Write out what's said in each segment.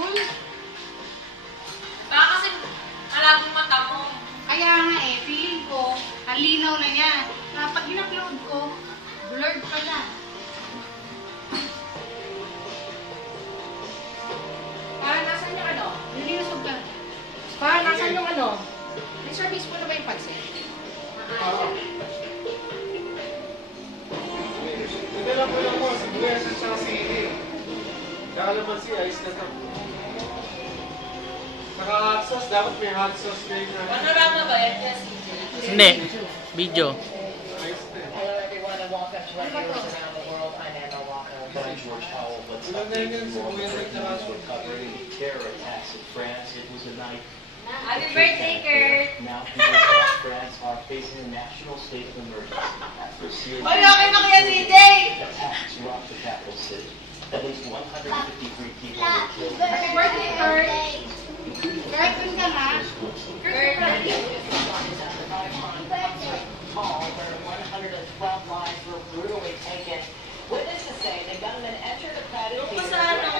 Tol. Baka kasi malabong mata mo. Kaya nga eh, feeling ko, ang linaw na niya. Kapag in-upload ko, blurred pala. Parang nasan yung ano? Hindi nasog ka. Parang nasan yung ano? May service mo na ba yung pansin? Hindi lang po, sibuyas at saka sili. Kalamansi, ayos na to. Saka hot sauce, dapat may hot sauce na yun. Panorama ba yan? Yes, Hindi. Video. Ayos na. Hello everyone and welcome to our viewers around the world. I'm Emma Walker. I'm George Howell. Let's update you on what's recovering terror attacks in France. It was a night. Happy birthday, Kurt! Now people across France are facing a national state of emergency after a series Ay, okay na kaya DJ! attacks rocked the capital city. At least 153 people were killed. Happy birthday, Kurt! including Kurt, dun ka na. Kurt, Hall, where 112 lives were brutally taken. Witnesses say the gunman entered the crowded Yung theater kasano.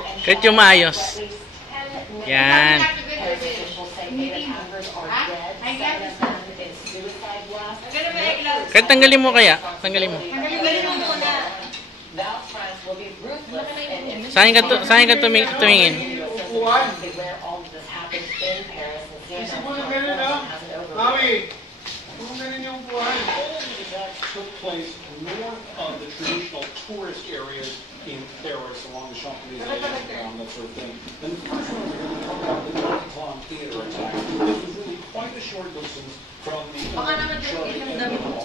and Kahit shot yung maayos. for at least 10 minutes. Yan. Paris officials say 8 attackers are dead. 7 of them in suicide blasts. ang ganda ba yung ilaw? Kahit tanggalin mo kaya. Tanggalin mo. Tanggalin mo muna. Now France will be ruthless and Saan ka tumingin? exactly where all of this happened in Paris. And Isip mo na CNN ganun, ha? hasn't overlooked. Mami, kung ganun yung buhay. Took place north of the traditional tourist areas in Paris along the Champs-Elysees and that sort of thing. And the first one we're going to talk about the Bataclan theater attack. This was really quite a short distance from the Baka naman yung damit mo.